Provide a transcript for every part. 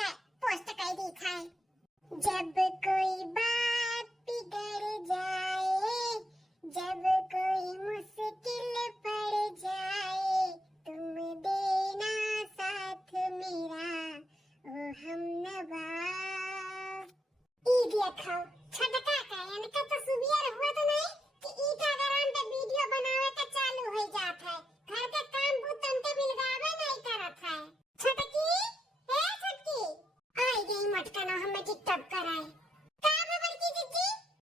का पोस्ट का देखा है। जब कोई बात बिगड़ जाए, जब कोई मुश्किल पड़ जाए, तुम देना साथ मेरा ओ हमनवा। ईद खाओ छटका का इनका तो सुबियर हुआ तो नहीं कि इंस्टाग्राम पे वीडियो बनावे का चालू हो जात है। घर के काम भूतन के बिलगावे नहीं करत है। छटकी ए छटकी आई गई मटका ना हमें टिकटॉक कराए। का खबर की दीदी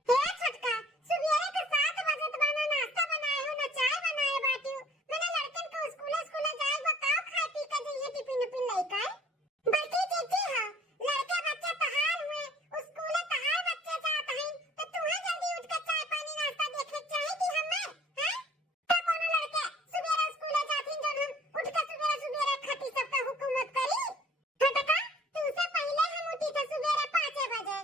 ए छटका सुबियर के 7 बजे बना नाश्ता बनाए हो ना चाय बनाए बाटी मैंने लड़कन को स्कूल जाए वो का खा पी के जाइए टिफिन उपिन लेकर बल्कि दीदी हां लड़का बच्चा तहार हुए स्कूल तहार बच्चे जात हैं तो तुम्हें जल्दी उठ के चाय पानी नाश्ता देखे चाहे कि हमें हैं तो कोनो लड़के सुबेरे स्कूल जाती जब हम उठ के सुबेरे खटी सबका हुकूमत करी छटका तुमसे पहले हम उठी थे सुबेरे 5 बजे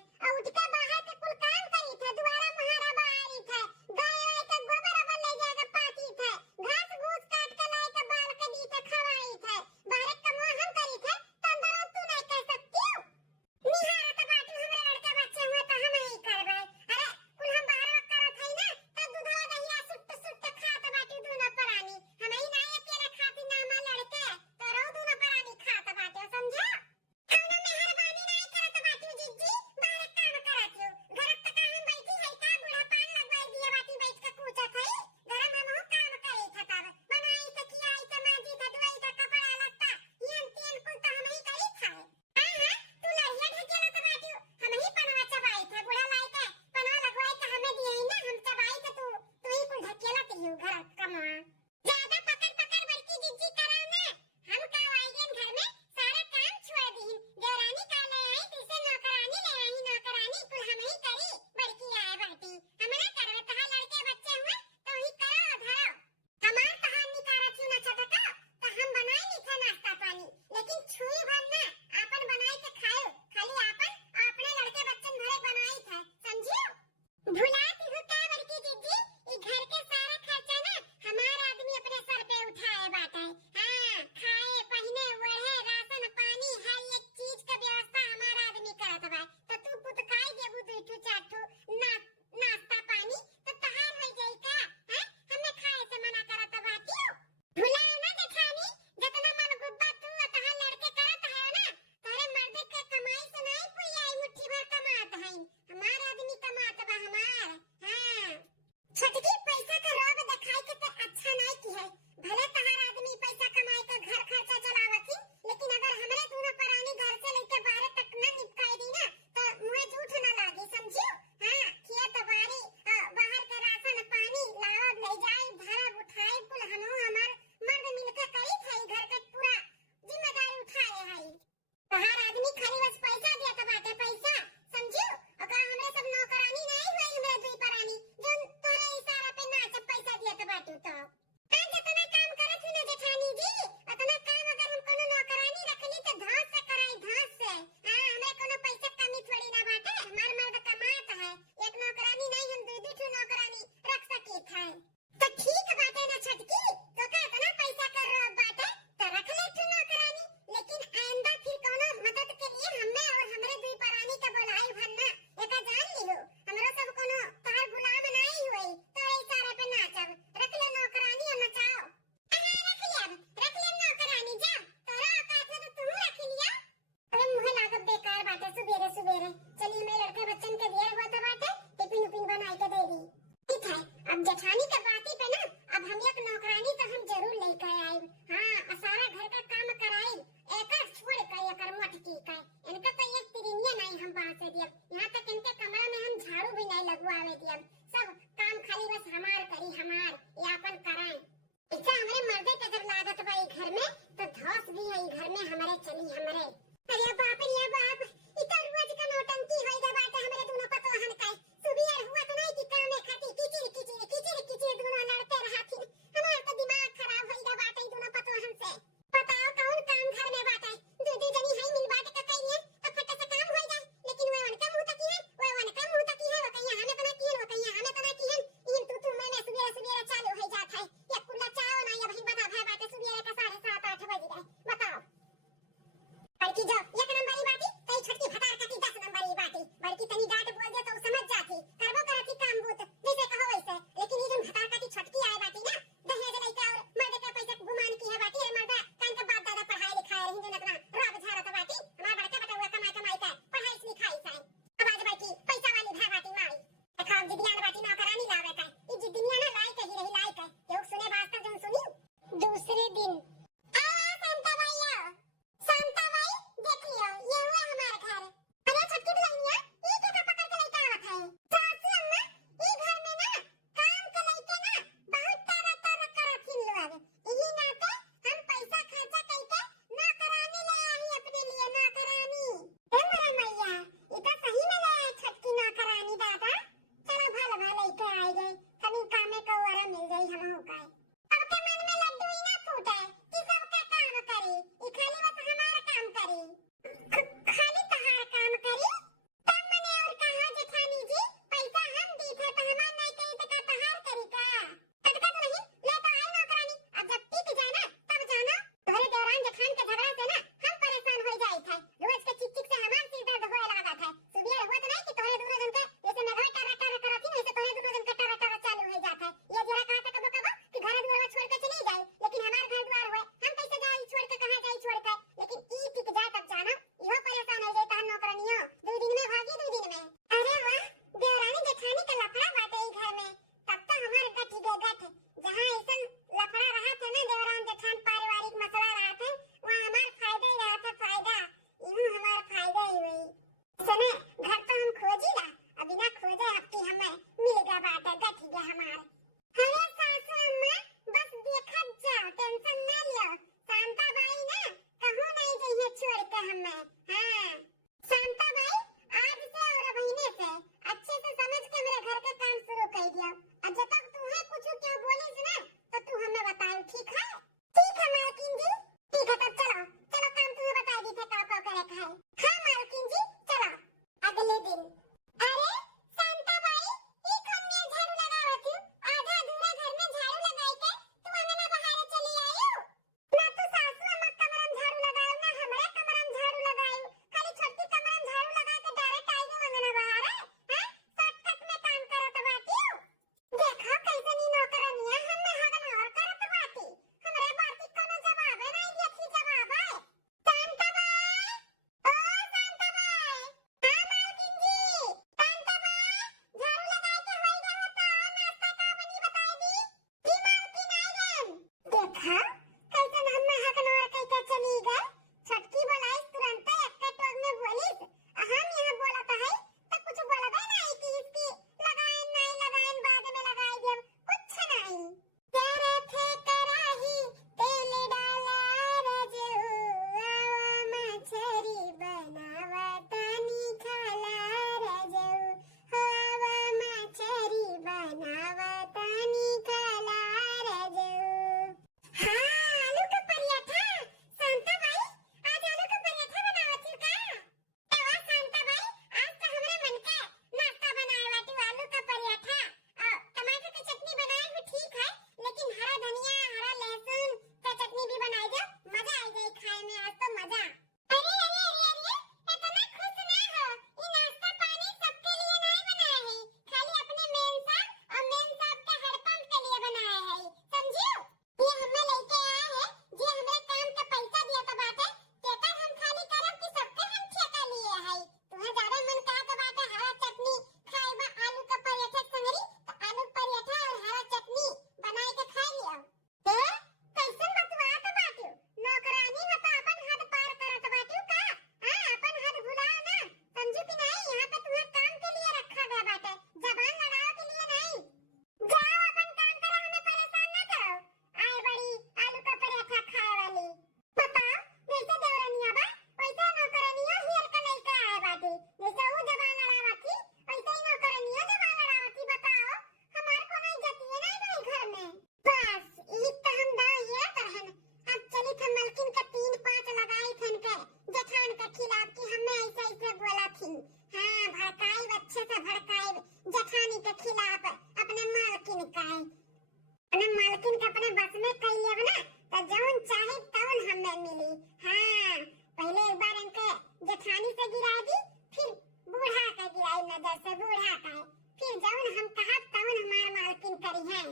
अपने बस में कई लेब ना तो जौन चाहे तौन हमें मिली। हाँ पहले एक बार इनके जेठानी से गिरा दी, फिर बूढ़ा का गिराई नजर से, बूढ़ा का है। फिर जौन हम कहा तौन हमार मालकिन करी है।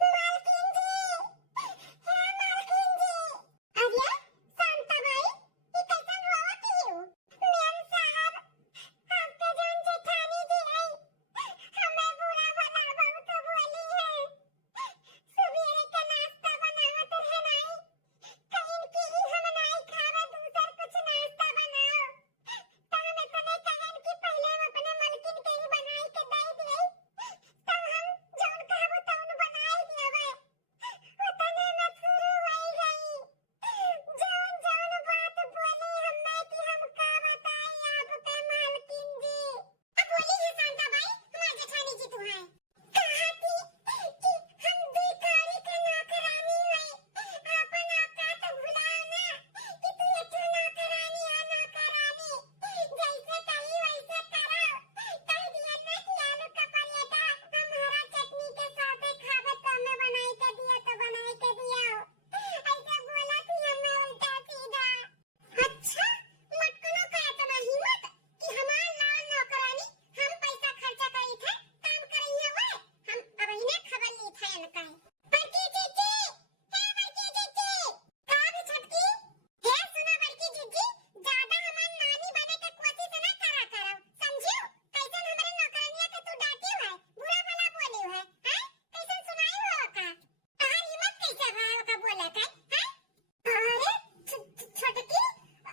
मालकिन जी, हे मालकिन जी। अरे शांता भाई, ये कैसन रोवत ही हो? मेम साहब, आपके जौन जेठानी जी है हमें बुरा भला बहुत बोली है। सवेरे का नाश्ता बनावत है नहीं, कहीं की हम नहीं खावे, दूसर कुछ नाश्ता बनाओ। तो हम इतने कहन कि पहले हम अपने मालकिन के ही बनाई के दे दिए, तब हम जौन कहबो तौन बनाई देवे। उतने में शुरू हो गई जौन जौन बात बोली हमें कि हम का बताई आपके मालकिन जी। अब बोली है शांता भाई, हमार जेठानी जी तू है। कहा थी कि हम दुकानी के नौकरानी है, अपन औकात भुलाओ ना कि तू एक नौकरानी है, नौकरानी जैसे कही वैसे करो। कह दिया ना कि आलू का पराठा हमारा चटनी के साथ खावे तो हमें बनाई के दिया तो बनाई के दिया। ऐसे बोला थी हमें उल्टा सीधा। अच्छा मटकनो का इतना हिम्मत कि हमार लाल नौकरानी हम पैसा खर्चा करी थे काम करी है वे, हम अब ही ना खबर ली थे इनका। बड़की जीजी, हे बड़की जीजी, का भी छटकी? हे सुना बड़की जीजी, ज्यादा हमार नानी बने के कोशिश ना करा करो, समझियो? कैसन हमारे नौकरानिया के तू डांटी है, बुरा भला बोली है, हैं? कैसन सुनाई हो का? तहार हिम्मत कैसे रहा का बोले के, हैं? अरे छटकी,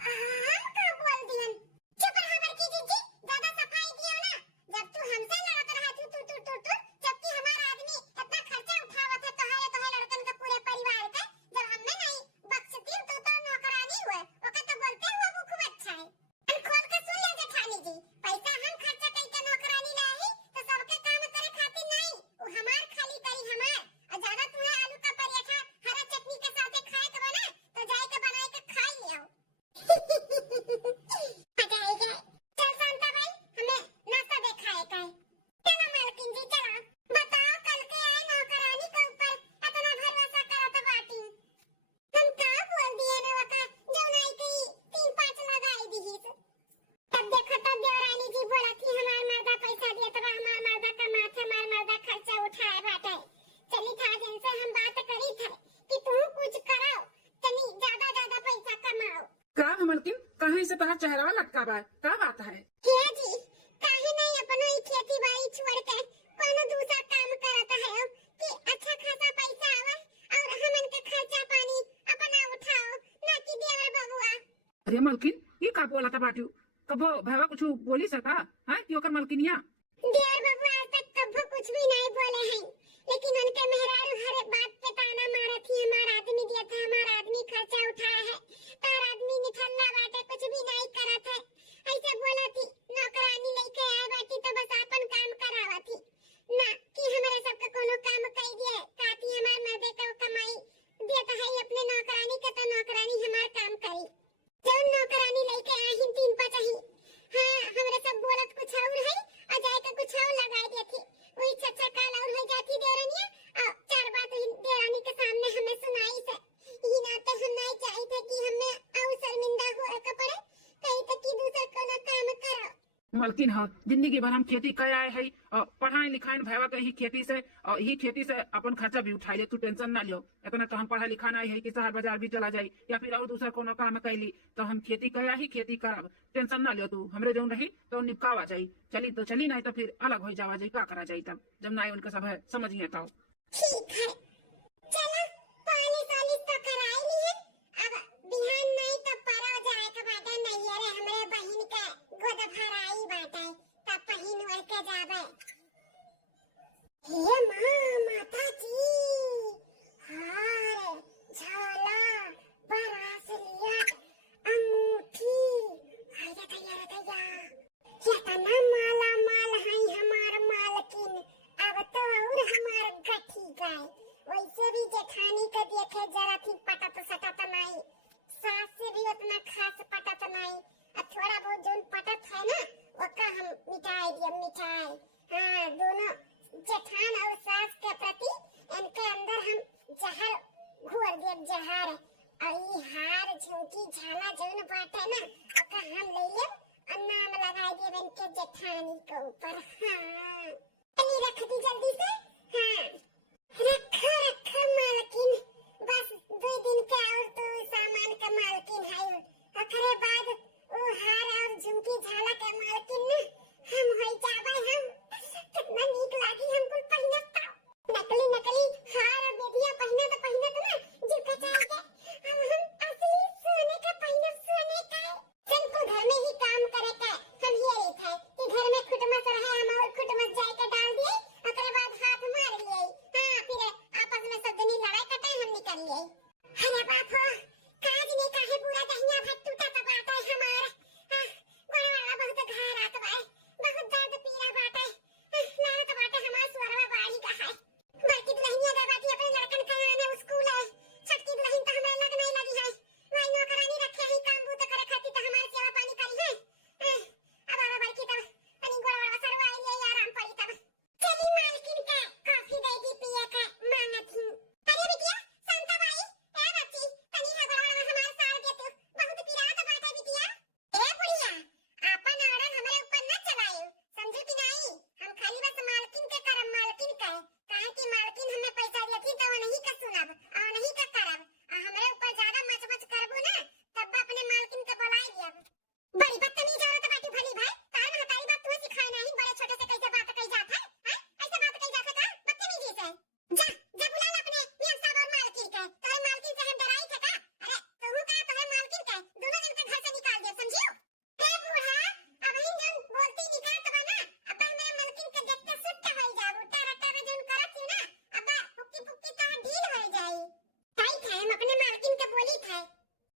हम का बोल दियन? चुप रहा बड़की जीजी, ज्यादा सफाई दियो ना। जब तू हमसे लड़त रहा तू जबकि हमारा आदमी इतना खर्चा उठावत है तोहरे लड़कन के पूरे परिवार का, जब हमने नहीं बख्शती तो नौकरानी हुए, ओके तो बोलते हुए वो खूब अच्छा है। हम खोल के सुन ले जेठानी जी, पैसा हम खर्चा करके नौकरानी लाई तो सबके काम करे खातिर नहीं, वो हमार खाली करी हमार। और ज्यादा तुम्हें आलू का पराठा हरा चटनी के साथ खाए के बना तो जाए के बनाए के खा लियो। मजा आई गया। चल शांता भाई, हमें नाश्ता दिखाए का है। चलो मालकिन जी चलो, बताओ कल के आए नौकरानी के ऊपर इतना भरोसा करत बाटी। हम का बोल दिए ना वका जो नहीं की 3-5 लगाई दी ही। तब देखो तब देवरानी जी बोला थी हमार मर्दा पैसा दिए तो हमार मर्दा का माथे मार मर्दा खर्चा उठाए बाटे। चली था जिनसे हम बात करी थे कि तू कुछ कराओ, तनी ज्यादा पैसा कमाओ। का मालकिन कहीं से तहार चेहरा लटका बा, का बात है? के जी काहे नहीं अपनो ई खेती बाड़ी छोड़ के कोनो दूसरा काम करत है कि अच्छा खासा पैसा आवे और हमन के खर्चा पानी अपना उठाओ, ना कि देवर बबुआ। अरे मालकिन ये का बोला था बाटू? कबो भैया कुछ बोली सका है कि ओकर मालकिनिया? देवर बबुआ आज तक कभी कुछ भी नहीं बोले हैं, लेकिन उनके मेहरारू हर बात पे ताना मारे थी हमार आदमी दिया था, हमार आदमी खर्चा उठाया है, तार आदमी निठल्ला बाटे कुछ भी नहीं करत है। ऐसे बोला थी नौकरानी लेके आए बाटी तो बस अपन काम करावा थी ना कि हमारे सबके कोनो काम कई दिए, काती हमार मर्दे को कमाई देता है अपने नौकरानी के तो नौकरानी हमार काम करी। जौन नौकरानी लेके आए ही 3-5 ही। हाँ हमरे सब बोलत कुछ और है और जाए के कुछ और लगाई देती, वही चचा काल और हो जाती देवरानिया और 4 बात देवरानी के सामने हमें सुनाई से। ये ना तो हम नहीं चाहते कि हमें और शर्मिंदा हो के पड़े, कहीं तक कि दूसरा कोनो काम करो। मालकिन हाँ जिंदगी भर हम खेती कर आए है और पढ़ाई लिखाई भैया के ही खेती से और ही खेती से अपन खर्चा भी उठाई ले, तू टेंशन ना लियो। इतना तो हम पढ़ा लिखा नहीं है कि शहर बाजार भी चला जाए या फिर और दूसरा कोनो काम कैली, तो हम खेती कर ही खेती करब, टेंशन ना लियो तू। हमरे जो रही तो निपकावा जाई, चली तो चली नहीं तो फिर अलग हो जावा जाई, का करा जाई तब जब ना उनका सब है समझिए। तो ठीक है चलो पॉलिश तो कराई ली है, अब बिहान नहीं तो परो जाए के बाटे नहीं रे हमरे बहन के गोद भराई बाटे तब पहिन ओढ़ के जावे। हे मां माता जी, हार झाला ब्रासलिया अंगूठी हाय तैयार ये तना माला माल है हमार मालकिन। अब तो और हमार गठी गए, वैसे भी जेठानी के देखे जरा थी पटत सटत नहीं, सास से भी उतना खास पटत नहीं, अब थोड़ा बहुत जोन पटत है ना ओका हम मिटाई दिया मिठाई। हाँ दोनों जेठान और सास के प्रति इनके अंदर हम जहर घोर देव जहर और ई हार झुमकी झाला जौन बाटे ना ओका हम ले लेब और नाम लगा देब इनके जेठानी के ऊपर। हाँ चली रख दी जल्दी से। हाँ रखो रखो मालकिन, बस 2 दिन के और तो सामान का मालकिन है। ओकरे बाद वो हार और झुमकी झाला के मालकिन ना हम होई जाबे। हम कितना नीक लागी हमको पहिनब त नकली नकली हार और बेदिया पहिना तो ना जीव का चाहिए। अब हम असली सोने का पहिनब, सोने का हमको घर में ही काम करे के हम ये रही थे कि घर में खुटमस रहे हम और खुटमस जाए के डाल दिए ओकरे बाद हाथ मार लिए। हां फिर आपस में सब जनी लड़ाई कटे हम निकल लिए। अरे बाप हो काज ने काहे पूरा दहिया भात टूटा तो बात है हमार। गोड़ वाला बहुत घाय रात बा, बहुत दर्द पीड़ा बाटे। लागत बाटे हमार सुअरवा बाड़ी का है। बड़की दुल्हनिया गए बाटी अपने लड़कन के आने स्कूल है। छोटकी दुल्हन तो हमें लग नहीं लगी है, वही नौकरानी रखे ही काम बूत करे खातिर तो हमारे सेवा पानी करी है। अब आवा बड़की तब तनी गोड़ वाला सरवा लिए आराम पड़ी तब चली मालकिन का कॉफी दे दी पिए के मांगत ही। अरे बिटिया शांता बाई ए बच्ची तनी है गोड़ वाला हमारे साल के तू बहुत पीड़ा तो बाटे बिटिया। ए बुढ़िया आपन ऑर्डर हमारे ऊपर न चलायो समझे कि नहीं। हम खाली बस मालकिन के करम, मालकिन के काहे कि मालकिन हमें पैसा देती तो नहीं का सुनब और नहीं का करब। हमारे ऊपर ज्यादा मच करबो ना तब अपने मालकिन के बुलाई दियब। बड़ी बदतमीज औरत बाटी भली भाई, तार महतारी बात तुम्हें सिखाए नहीं। बड़े छोटे से कैसे बात कही जात है? हैं ऐसे बात कही जात है का बदतमीजी से? जा जा बुला ले अपने मियां साहब और मालकिन के। तोरे मालकिन से हम डराई थे का? अरे तू का तोरे मालकिन के दोनों जन के घर से निकाल दे समझियो। ए बूढ़ा अब इन जन बोलती निकाल तब ना अब्बा मेरे मालकिन के देख के सुट्टा हो जाबू। टारा जन करत ही ना अब्बा फुक्की फुक्की तो ढील हो जाई। ताई थे हम अपने मालकिन के बोली थे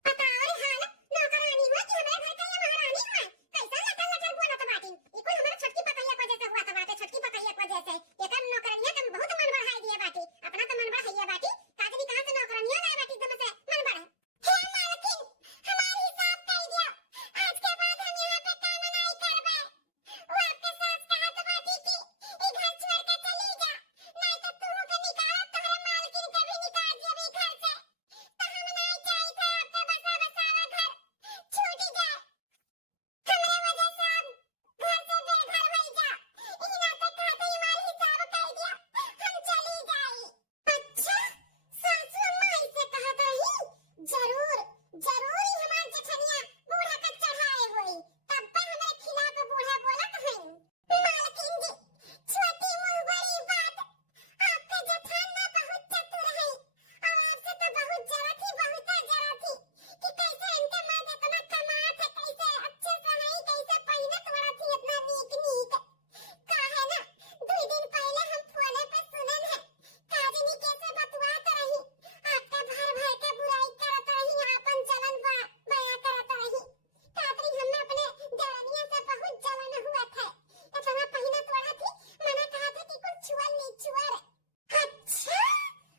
पता और हाल नौकरानी हुआ कि हमारे घर का ये महारानी हुआ। कैसा लटर लटर बोला तो बाटी ये कोई हमारे छोटकी पकैया को जैसे हुआ तो बाटे। छोटकी पकैया को जैसे ये कम नौकरानियां कम बहुत मन बढ़ाई दिए बाटी। अपना तो मन बढ़ाइए बाटी, काजनी कहां से नौकरानियां लाए बाटी तुम से मन बढ़ा। हे मालकिन हमारी हिसाब कर दिया, आज के बाद हम यहां पे काम नहीं करबे। वो आपके सास कहा तो बाटी की ये घर छोड़ के चली जा, नहीं तो तू के निकाल तोहरे मालकिन के भी निकाल दिए घर से। तो हम नहीं जाई थे आपके बसावा घर छूट जाए हमरे वजह से आप घर से बेघर हो जा। ई ना तो कहते हमारी हिसाब कर दिया हम चली जाई। अच्छा सासू अम्मा इसे कहत रही जरूर जरूर ही हमार जेठनिया बूढ़ा का चढ़ाए होई तब पे हमारे खिलाफ बूढ़ा बोलत हई। मालकिन जी छोटी मुंह बड़ी बात, आपके जेठान ना बहुत चतुर है और आपसे तो बहुत जरूरत थी कि कैसे इनके मर्द इतना कमात है, कैसे अच्छे से नहीं कैसे पहिनत वड़ा थी इतना नीक काहे ना 2 दिन पहले हम फोने पे सुनन है काजनी कैसे बतवात रही आपका भर के बुराई करत रही आपन चलन बया करत रही। कातरी हमें अपने देवरनिया से बहुत जलन हुआ था इतना पहिनत वड़ा थी मना कहा था कि कुछ छुअल नहीं छुअर। अच्छा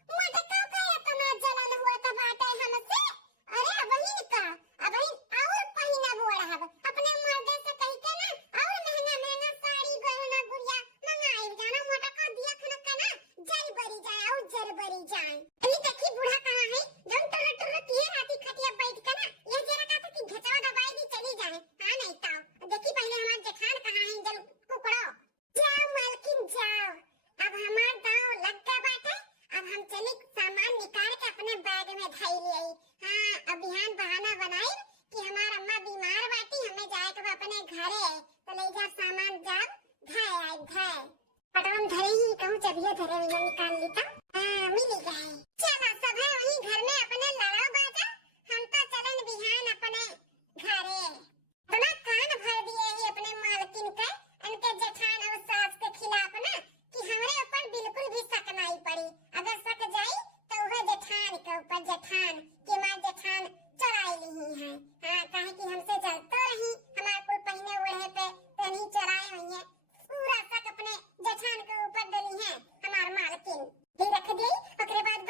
मटका का इतना जलन हुआ था बाटे हमसे। अरे बहिन का बहिन और पहिना बोड़ा अपने मर्दे से कह के ना और महंगा साड़ी गहना गुड़िया मंगाई जाना मटका दिया खना का ना जल बरी जाए और जर बरी जाए। अभी देखी बूढ़ा कहां है जन टोर किए राती खटिया बैठ के ना ये जरा का था कि घचवा दबाई दी चली जाए। हां नहीं ताऊ देखी पहले हमार जेठान कहां है जल कुकड़ो। जाओ मालकिन जाओ, अब हमार दांव लग गया बाटे। अब हम चले सामान निकाल के अपने बैग में धई लिए। हां अब बिहान बहाना बनाई कि हमार अम्मा बीमार बाटी हमें जाए के अपने घरे तो ले जा सामान जाब घाय पटवन धरे ही कहूं चबिए धरे में निकाल लेता। हां मिल गए चलो सब है वही घर में अपने लड़ाओ बाजा। हम तो चलन बिहान अपने घरे बना कान भर दिए ही अपने मालकिन के उनके जेठान और सास के खिलाफ ना कि हमारे ऊपर बिल्कुल भी शक नहीं पड़ी। अगर शक जाई तो वह जेठान के ऊपर जेठान कि मां जेठान चुराई ली है। हां काहे कि हमसे जलतो रही हमारे कुल पहिने ओढ़े पे तो नहीं चुराए हुई है। पूरा शक अपने जेठान के ऊपर डली है हमार मालकिन भी रख दी। ओकरे बाद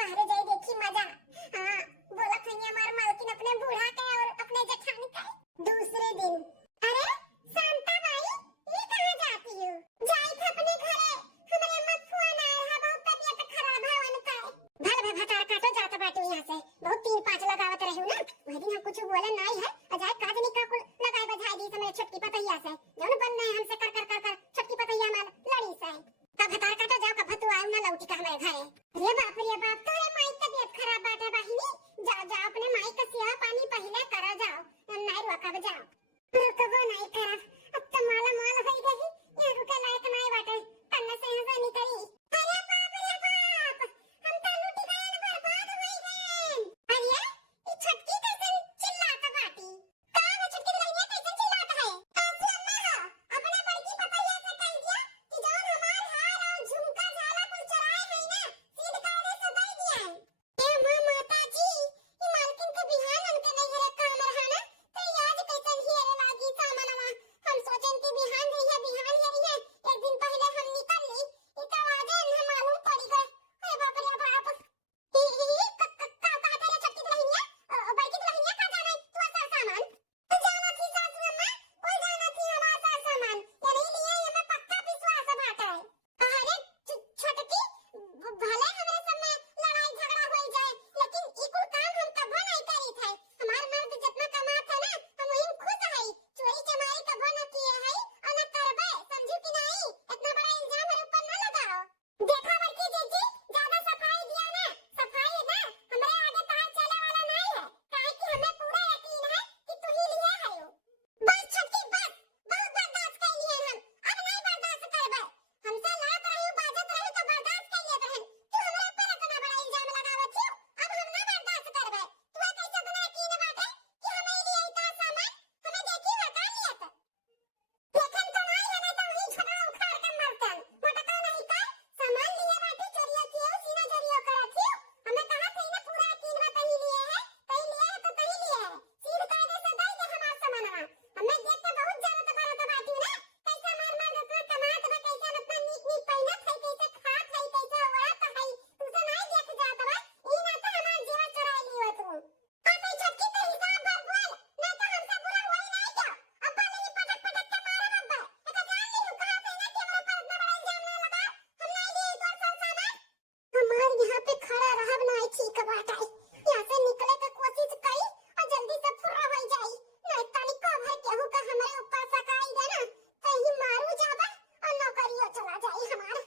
बाटाई यहाँ से निकले के कोशिश करी और जल्दी से फुर्रा हो जाई नहीं तनिको भर केहू का हमारे ऊपर सकाई दे ना कहीं मारू जाबा और नौकरियों चला जाई हमार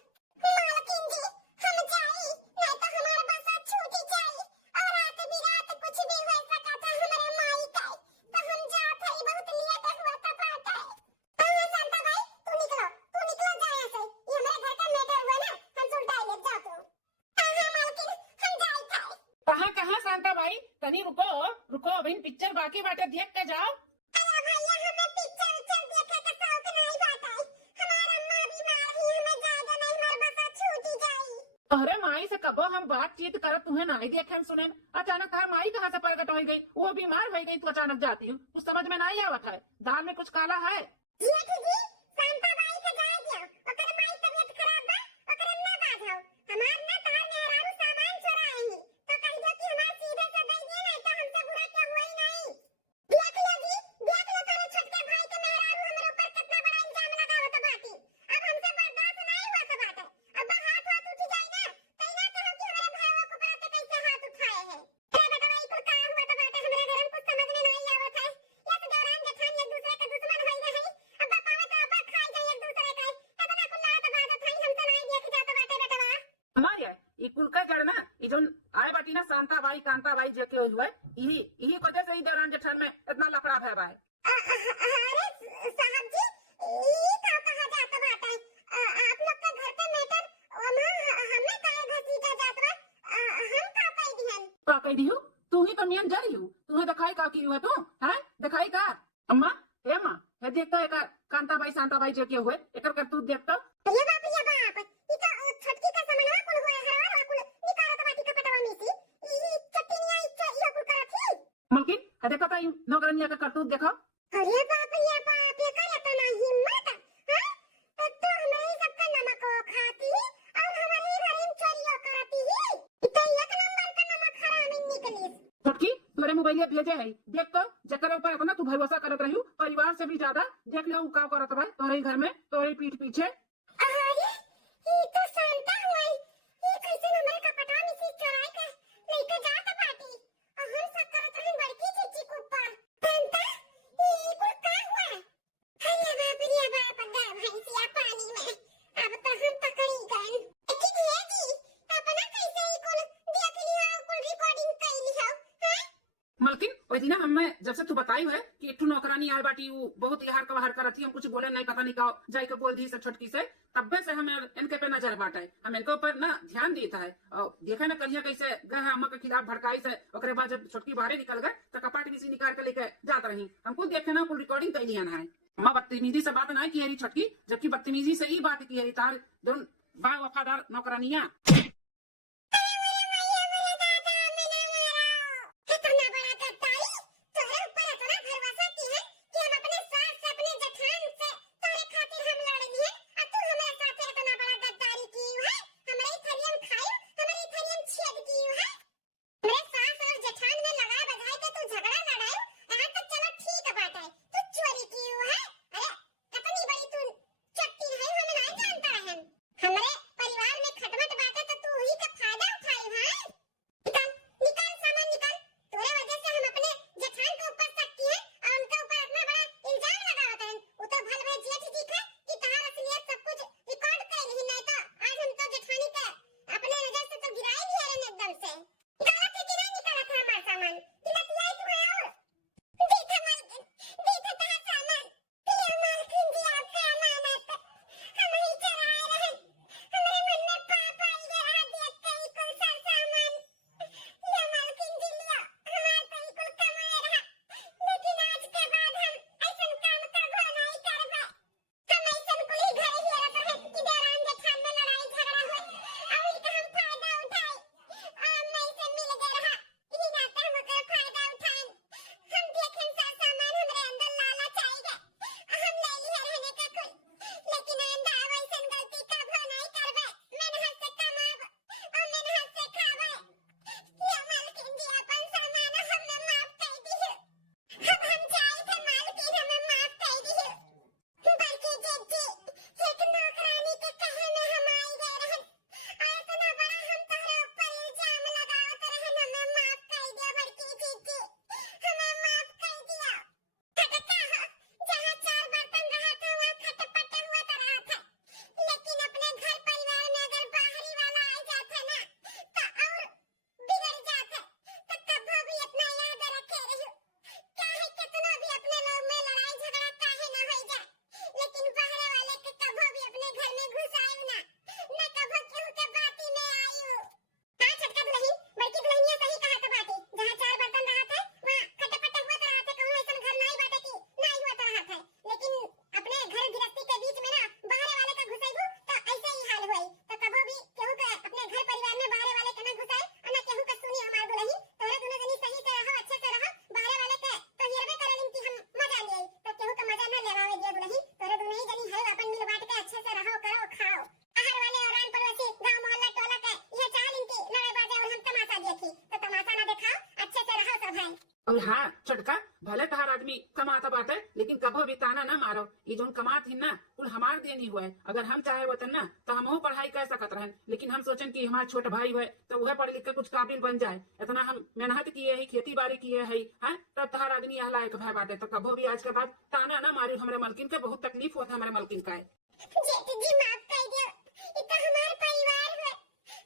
मालकिन जी हम जाई नहीं तो हमारे बस छूटी जाई और रात बिरात कुछ भी हो सका था हमारे माई का तो हम जात है बहुत लेट हुआ था बाटा कहां शांता भाई तू निकलो जाया से ये हमारे घर का मैटर हुआ ना हम सुलटाई ले जातो हां मालकिन हम जाई था कहाँ कहाँ शांता भाई तनी रुको रुको अभी पिक्चर बाकी बाटे देख के जाओ। अरे भैया हमें पिक्चर देखे का शौक नहीं बाटा हमारा अम्मा बीमार ही हमें जाएगा नहीं हमारे बस छूटी जाई अरे माई से कबो हम बातचीत करत तुम्हें नहीं देखे सुने अचानक तार माई कहाँ से प्रकट हो गई वो बीमार हो गई तू अचानक जाती हूँ कुछ समझ में नहीं आवत है दाल में कुछ काला है जेठ जी शांता बाई के जाए दियो ओकर माई तबीयत खराब बा ओकर ना बाधाओ हमार ना तार मेहरारू सामान चुराए ही तो कह दो कि हमार सीधे से दे दिए ना तो हमसे बुरा क्या हुआ ही नहीं देख लो जी देख लो तारे छोटे भाई के मेहरारू हमारे ऊपर कितना बड़ा इल्जाम लगावत बाटी अब हमसे बर्दाश्त नहीं हुआ सब बात अब हाथ उठ जाए ना तैना कहो कि हमारे भाईयों को पराते कैसे हाथ उठाए हैं अरे बताओ ये का हुआ तो बात हमारे घर में कुछ समझ में नहीं आवत है या तो दौरान जेठान एक दूसरे के दुश्मन हो गए हैं अब पावे तो अब खाई जाए एक दूसरे का इतना कुल लड़त बात है हम तो नहीं देख जात बाटे बेटवा हमारे ये कुल का जड़ ना ये जो आए बाटी ना शांता बाई कांता बाई जे के हुए यही वजह से ही दौरान जेठान में इतना लफड़ा भय बा अरे साहब जी ये क्या कहा जाता बात है आप लोग का घर पे मैटर हमें काहे घसीटा जात बा हम का कह दिहन का कह दियो तू ही तो मियन जरी हूँ तुम्हें दिखाई का की हुआ तू है दिखाई का अम्मा हे माँ है देखता है कांता बाई शांता बाई जे के हुए एकर कर तू देखता ये बाप ये तो छटकी का सामान कुल हुआ हरवा कुल निकारत बाटी का पटवा में सी ये चटनिया इयो कुल करत ही मलकिन है देखता है नौकरनिया का करतूत देखा अरे बाप ये करे तो ना हिम्मत हां तो हमें सबका नमक खाती और हमारे घर में चोरियों करती ही तो एक नंबर का नमक हरामी निकली छोटकी तोरे मोबाइल भेजे है देख तो जकर ऊपर इतना तू भरोसा करत रही परिवार से भी ज्यादा देख ले का करत बा तोरे घर में तोरे पीठ पीछे अरे ये तो शांता हुई ये कैसे हमारे कपड़ा में से चुराई के लेके जात बाटी और हम सब करत रहे बड़की चीची को ऊपर शांता ये कुल का हुआ अरे बाप गा भैंसिया पानी में अब तो हम पकड़ी गए ठीक है जी अपना कैसे ही कुल देख लिया कुल रिकॉर्डिंग कर लिया हां मलकिन वही दिन हमें जब से तू बताई है कि एक नौकरानी आए बाटी वो बहुत यार कबाहर करती हम कुछ बोले नहीं पता नहीं का जाई के बोल दी से छोटकी से तब्बे से हमें इनके पे नजर बाटा है हम इनके ऊपर ना ध्यान देता है और देखा ना कलिया कैसे गए हैं अम्मा के खिलाफ भड़काई से ओकरे बाद जब छोटकी बाहर निकल गए तो कपाट नीचे निकाल के लेके जात रही हमको देखे ना कुल रिकॉर्डिंग कर लिया ना है अम्मा बदतमीजी से बात नहीं की है छोटकी जबकि बदतमीजी से ही बात की है तार दोन बा वफादार नौकरानिया और हाँ छोटका, भले तहार आदमी कमाता बाटे लेकिन कभो भी ताना ना मारो। ये जोन कमात ही ना कुल हमार देनी हुआ है। अगर हम चाहे वतन ना तो हम पढ़ाई कर सकत रहन, लेकिन हम सोचन कि हमारा छोट भाई है तो वह पढ़ लिख के कुछ काबिल बन जाए। इतना हम मेहनत किए है, खेती बाड़ी किए है, हैं तब तहार आदमी यह लायक भाई बाटे। तो कभो भी आज के बाद ताना ना मारी। हमारे मलकिन के बहुत तकलीफ होता है, हमारे मलकिन का है। जेठ जी माफ कर दियो, ये तो हमार परिवार है।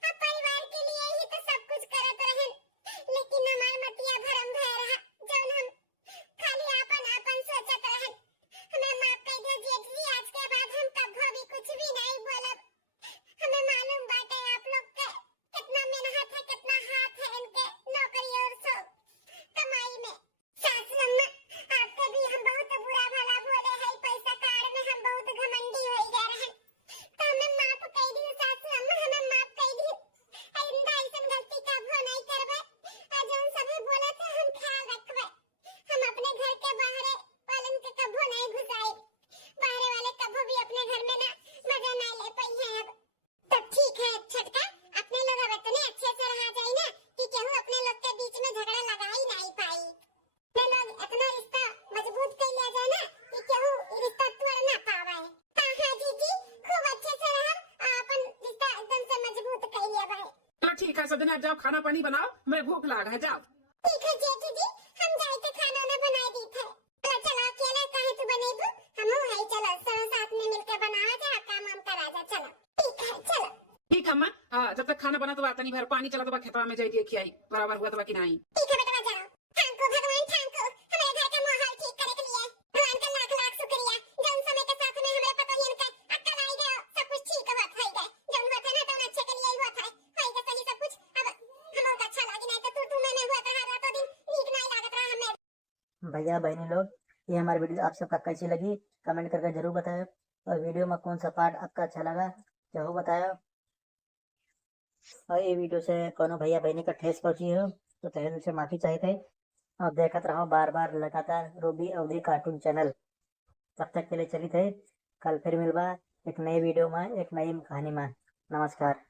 अब परिवार के लिए ही तो सब कुछ करत रहन, लेकिन हमार मतिया भरम भय रहा जौन हम खाली आपन आपन सोचत रहन। हमें माफ कर दियो जेठ जी, आज के बाद हम कभी भी कुछ भी नहीं बोलब। हमें मालूम बाटे आप लोग के कितना मेहनत है, कितना हाथ है इनके नौकरी और सब कमाई में। सासू अम्मा, आपके भी हम बहुत बुरा भला बोले है, पैसा कार में हम बहुत घमंडी हो गए रहन, तो हमें माफ कर दियो सासू अम्मा, हमें माफ कर दियो। आइंदा ऐसन गलती कभी नहीं करबे। और जौन सभी बोले थे हम ख्याल रखबे। हम अपने घर के बाहर वालन के कभी नहीं घुसाई, बाहर वाले कभी भी अपने घर में ना मजा नहीं ले पाई है। अब तब ठीक है छोटका, अपने लोग अब इतने अच्छे से रहा जाए ना कि केहू अपने लोग के बीच में झगड़ा लगा ही नहीं पाई। अपने लोग इतना रिश्ता मजबूत कर लिया जाए ना कि केहू रिश्ता तोड़ ना पावे। हाँ जीजी, खूब अच्छे से रहा, अपन रिश्ता एकदम से मजबूत कर लिया भाई। तो ठीक है सजना, जाओ खाना पानी बनाओ, मैं भूख लगा है, जाओ। ठीक है जेठ जी, हम जाए के खाना ना बना दी थे। चलो चलो, अकेले काहे तू बनेबू, हमहू है, चलो सब साथ में मिलकर बनावा जा, काम हम करा जा। चलो ठीक है, चलो ठीक है अम्मा, जब तक खाना बना तो बात नहीं, भर पानी चला तो खेतवा में जाइए खियाई, बराबर हुआ तो कि नहीं। ठीक है बेटा, जाओ। ठाकुर भगवान ठाकुर, हमारे घर का माहौल ठीक करे के लिए भगवान का लाख लाख शुक्रिया। जौन समय के साथ में हमारे पता ही इनका अक्कल आई गए, सब कुछ ठीक हुआ हो गए। जौन हुआ था ना तो अच्छे के लिए ही हुआ था, होई के सही सब कुछ। अब हमको अच्छा लगी नहीं तो तू मैंने हुआ था रातों दिन नीक नहीं लागत रहा हमें। भैया बहनी लोग, ये हमारी वीडियो आप सबका कैसी लगी कमेंट करके जरूर बताएं, और वीडियो में कौन सा पार्ट आपका अच्छा लगा जरूर बताएं। और ये वीडियो से कोनो भैया बहनी का ठेस पहुंची हो तो तहे दिल से माफी चाहिए। और देखते रहो बार बार लगातार रूबी अवधि कार्टून चैनल। तब तक के लिए चली थे, कल फिर मिलवा एक नई वीडियो में, एक नई कहानी में। नमस्कार।